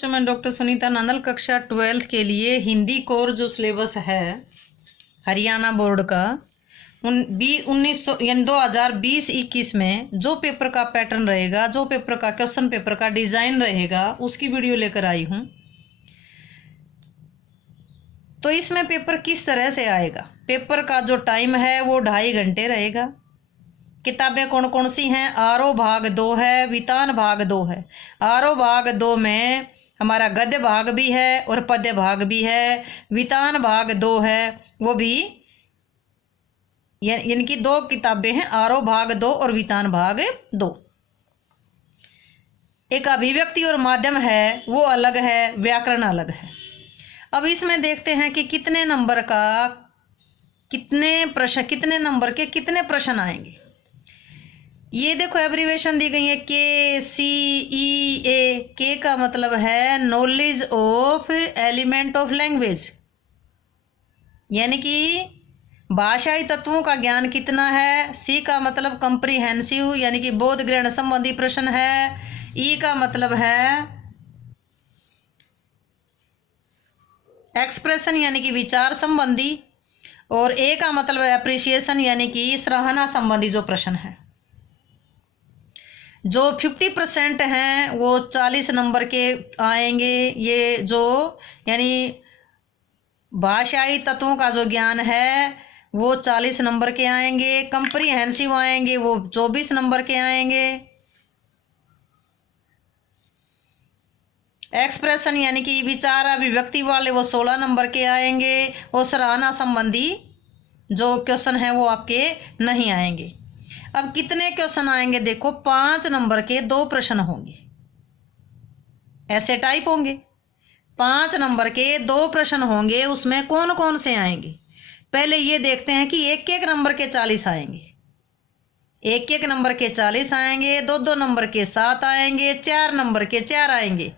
बच्चों, मैं डॉक्टर सुनीता नंदल कक्षा 12th के लिए हिंदी कोर जो सिलेबस है हरियाणा बोर्ड का 1900 यानी 2020-21 में जो पेपर का पैटर्न रहेगा, जो पेपर का क्वेश्चन पेपर का डिज़ाइन रहेगा, उसकी वीडियो लेकर आई हूँ। तो इसमें पेपर किस तरह से आएगा, पेपर का जो टाइम है वो 2.5 घंटे रहेगा। किताबें कौन कौन सी हैं? आरो भाग 2 है, वितान भाग 2 है। आरो भाग 2 में हमारा गद्य भाग भी है और पद्य भाग भी है। वितान भाग 2 है, वो भी इनकी 2 किताबें हैं, आरो भाग 2 और वितान भाग 2। एक अभिव्यक्ति और माध्यम है, वो अलग है, व्याकरण अलग है। अब इसमें देखते हैं कि कितने नंबर का कितने नंबर के कितने प्रश्न आएंगे। ये देखो एब्रीवेशन दी गई है KCEA। के का मतलब है knowledge of element of language, यानी कि भाषाई तत्वों का ज्ञान कितना है। सी का मतलब कंप्रीहेंसिव, यानी कि बोध ग्रहण संबंधी प्रश्न है। ई का मतलब है एक्सप्रेशन, यानी कि विचार संबंधी। और ए का मतलब है अप्रिसिएशन, यानी कि सराहना संबंधी जो प्रश्न है। जो 50% हैं वो 40 नंबर के आएंगे। ये जो यानी भाषाई तत्वों का जो ज्ञान है वो 40 नंबर के आएंगे। कंप्रीहेंसिव आएंगे वो 24 नंबर के आएंगे। एक्सप्रेशन यानी कि विचार अभिव्यक्ति वाले वो 16 नंबर के आएंगे। और सराहना संबंधी जो क्वेश्चन है वो आपके नहीं आएंगे। अब कितने क्वेश्चन आएंगे? देखो 5 नंबर के 2 प्रश्न होंगे, ऐसे टाइप होंगे। 5 नंबर के 2 प्रश्न होंगे। उसमें कौन कौन से आएंगे? पहले ये देखते हैं कि एक एक नंबर के 40 आएंगे। एक एक नंबर के 40 आएंगे, 2 नंबर के 7 आएंगे, 4 नंबर के 4 आएंगे।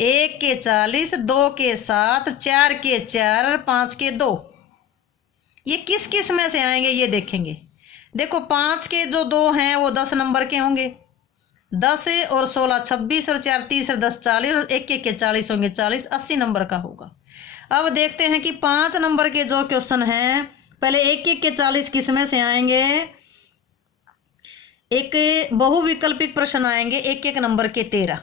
1 के 40, 2 के 7, 4 के 4, 5 के 2। ये किस किस में से आएंगे ये देखेंगे। देखो 5 के जो 2 हैं वो 10 नंबर के होंगे। 10 और 16 26 और 4 30 और 10 40 और एक के 40 होंगे। 40 80 नंबर का होगा। अब देखते हैं कि 5 नंबर के जो क्वेश्चन हैं, पहले एक एक के 40 किस में से आएंगे? एक बहुविकल्पिक प्रश्न आएंगे, एक एक नंबर के 13।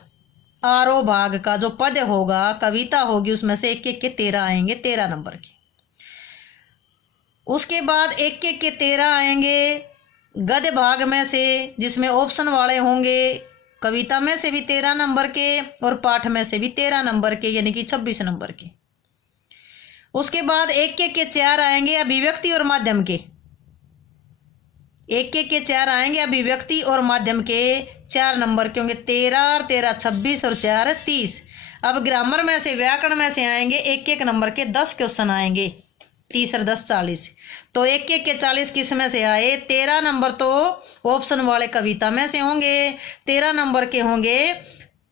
आरो भाग का जो पद्य होगा, कविता होगी, उसमें से एक एक के 13 आएंगे, 13 नंबर के। उसके बाद एक एक के 13 आएंगे गद्य भाग में से, जिसमें ऑप्शन वाले होंगे। कविता में से भी 13 नंबर के और पाठ में से भी 13 नंबर के, यानी कि 26 नंबर के। उसके बाद एक एक के 4 आएंगे अभिव्यक्ति और माध्यम के। एक एक के 4 आएंगे अभिव्यक्ति और माध्यम के, 4 नंबर के होंगे। 13 और 13 26 और 4 30। अब ग्रामर में से, व्याकरण में से आएंगे एक एक नंबर के 10 क्वेश्चन आएंगे। 30 और 10 40। तो एक एक के 40 किस में से आए? 13 नंबर तो ऑप्शन वाले कविता में से होंगे, 13 नंबर के होंगे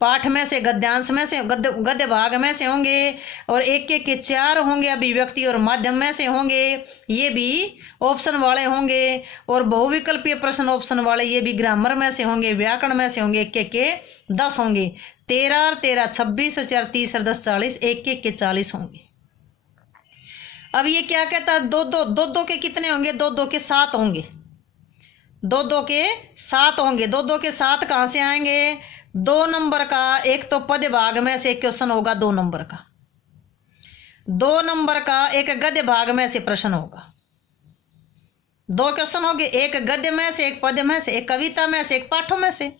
पाठ में से, गद्यांश में से, गद्य भाग में से होंगे। और एक एक के 4 होंगे अभिव्यक्ति और माध्यम में से होंगे, ये भी ऑप्शन वाले होंगे। और बहुविकल्पीय प्रश्न ऑप्शन वाले, ये भी ग्रामर में से होंगे, व्याकरण में से होंगे। एक एक के 10 होंगे। 13 और 13 26 और 4 30 और 10 40, एक एक के 40 होंगे। अब ये क्या कहता है? दो के कितने होंगे? 2 के 7 होंगे। 2 के 7 होंगे। 2 के 7 कहाँ से आएंगे? 2 नंबर का एक तो पद्य भाग में से एक क्वेश्चन होगा, 2 नंबर का। 2 नंबर का एक गद्य भाग में से प्रश्न होगा। 2 क्वेश्चन होंगे, एक गद्य में से, एक पद्य में से, एक कविता में से, एक पाठों में से।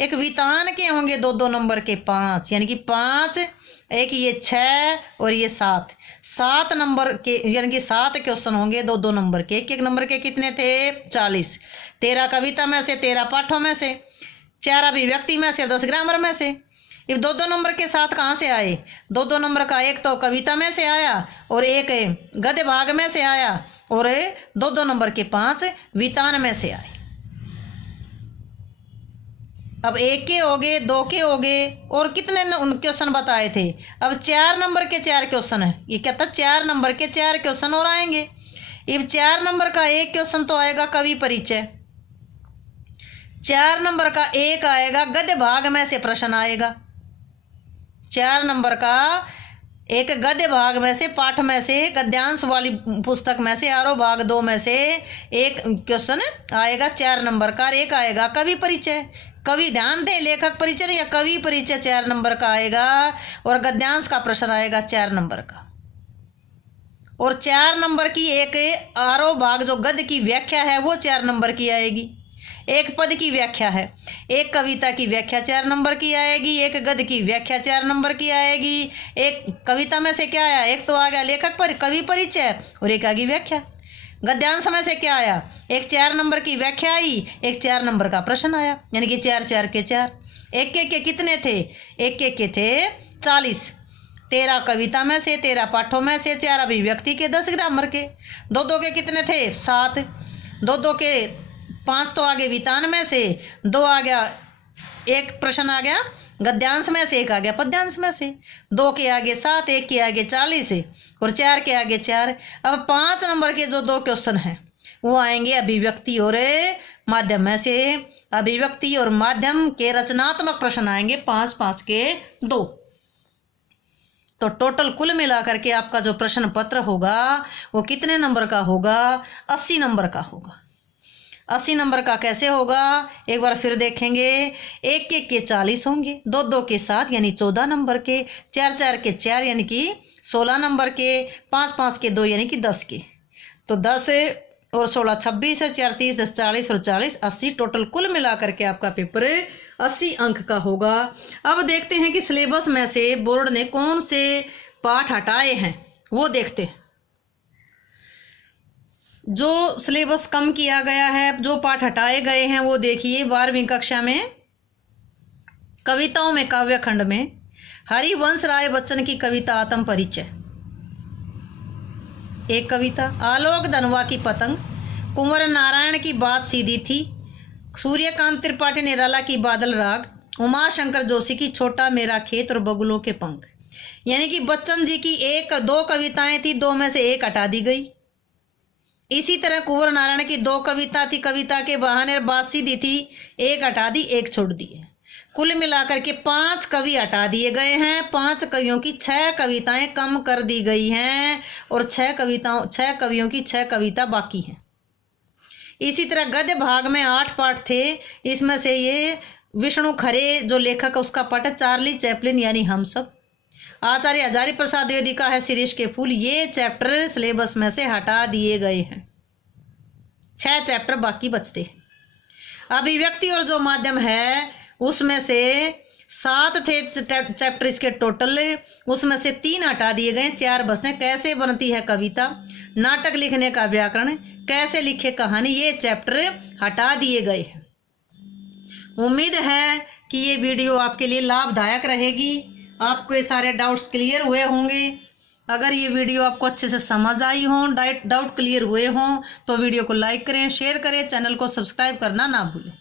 एक वितान के होंगे 2 नंबर के 5, यानी कि 5, एक ये 6 और ये 7। 7 नंबर के, यानी कि 7 क्वेश्चन होंगे 2 नंबर के। एक एक नंबर के कितने थे? 40। 13 कविता में से, 13 पाठों में से, 4 अभिव्यक्ति में से, 10 ग्रामर में से। ये 2 नंबर के 7 कहाँ से आए? 2 नंबर का एक तो कविता में से आया और एक गद्य भाग में से आया, और 2 नंबर के 5 वितान में से आए। अब 1 के हो गए, 2 के हो गए, और कितने क्वेश्चन बताए थे? अब 4 नंबर के 4 क्वेश्चन है। ये कहता 4 नंबर के 4 क्वेश्चन और आएंगे। अब 4 नंबर का एक क्वेश्चन तो आएगा कवि परिचय। 4 नंबर का एक आएगा गद्य भाग में से प्रश्न आएगा। 4 नंबर का एक गद्य भाग में से, पाठ में से, गद्यांश वाली पुस्तक में से, आरो भाग 2 में से एक क्वेश्चन आएगा 4 नंबर का। एक आएगा कवि परिचय, कवि ध्यान दें, लेखक परिचय या कवि परिचय 4 नंबर का आएगा। और गद्यांश का प्रश्न आएगा 4 नंबर का। और 4 नंबर की एक आरो भाग जो गद्य की व्याख्या है वो 4 नंबर की आएगी। एक पद की व्याख्या है, एक कविता की व्याख्या 4 नंबर की आएगी, एक गद्य की व्याख्या 4 नंबर की आएगी। एक कविता में से क्या आया, एक तो आ गया लेखक पर कवि परिचय और एक आ गई व्याख्या। गद्यांश में से क्या आया, एक 4 नंबर की व्याख्या आई, एक 4 नंबर का प्रश्न आया, यानी कि 4 4 के 4। एक के कितने थे, एक के थे 40। 13 कविता में से, 13 पाठों में से, 4 अभिव्यक्ति के, 10 ग्रामर के। 2 के कितने थे 7। 2 के 5 तो आगे वितान में से, 2 आ गया, एक प्रश्न आ गया गद्यांश में से, एक आ गया पद्यांश में से। 2 के आगे 7, 1 के आगे 40 और 4 के आगे 4। अब 5 नंबर के जो 2 क्वेश्चन हैं वो आएंगे अभिव्यक्ति और माध्यम में से। अभिव्यक्ति और माध्यम के रचनात्मक प्रश्न आएंगे 5 5 के 2। तो टोटल कुल मिलाकर के आपका जो प्रश्न पत्र होगा वो कितने नंबर का होगा, 80 नंबर का होगा। 80 नंबर का कैसे होगा एक बार फिर देखेंगे। 1 के 40 होंगे, 2 के 7 यानी 14 नंबर के, 4 4 के 4 यानी कि 16 नंबर के, 5 5 के 2 यानी कि 10 के। तो 10 और 16 26 है, 4 30 10 40 और 40 80। टोटल कुल मिलाकर के आपका पेपर 80 अंक का होगा। अब देखते हैं कि सिलेबस में से बोर्ड ने कौन से पाठ हटाए हैं वो देखते हैं। जो सिलेबस कम किया गया है, जो पाठ हटाए गए हैं वो देखिए। 12वीं कक्षा में कविताओं में काव्य खंड में हरिवंश राय बच्चन की कविता आत्म परिचय, एक कविता। आलोक धनवा की पतंग, कुंवर नारायण की बात सीधी थी, सूर्यकांत त्रिपाठी निराला की बादल राग, उमा शंकर जोशी की छोटा मेरा खेत और बगुलों के पंख। यानी कि बच्चन जी की 2 कविताएं थी, 2 में से 1 हटा दी गई। इसी तरह कुंवर नारायण की 2 कविता थी, कविता के बहाने बात सीधी थी, 1 हटा दी, 1 छोड़ दिए। कुल मिलाकर के 5 कवि हटा दिए गए हैं। 5 कवियों की 6 कविताएं कम कर दी गई हैं और 6 कवियों की 6 कविता बाकी हैं। इसी तरह गद्य भाग में 8 पाठ थे, इसमें से ये विष्णु खरे जो लेखक उसका पाठ है, चार्ली चैपलिन यानी हम सब। आचार्य हजारी प्रसाद द्विवेदी का है शिरीष के फूल। ये चैप्टर सिलेबस में से हटा दिए गए हैं, 6 चैप्टर बाकी बचते हैं। अभिव्यक्ति और जो माध्यम है उसमें से 7 थे चैप्टर इसके टोटल, उसमें से 3 हटा दिए गए, 4 बचते। कैसे बनती है कविता, नाटक लिखने का व्याकरण, कैसे लिखे कहानी, ये चैप्टर हटा दिए गए हैं। उम्मीद है कि ये वीडियो आपके लिए लाभदायक रहेगी, आपको ये सारे डाउट्स क्लियर हुए होंगे। अगर ये वीडियो आपको अच्छे से समझ आई हो, डाउट क्लियर हुए हों तो वीडियो को लाइक करें, शेयर करें, चैनल को सब्सक्राइब करना ना भूलें।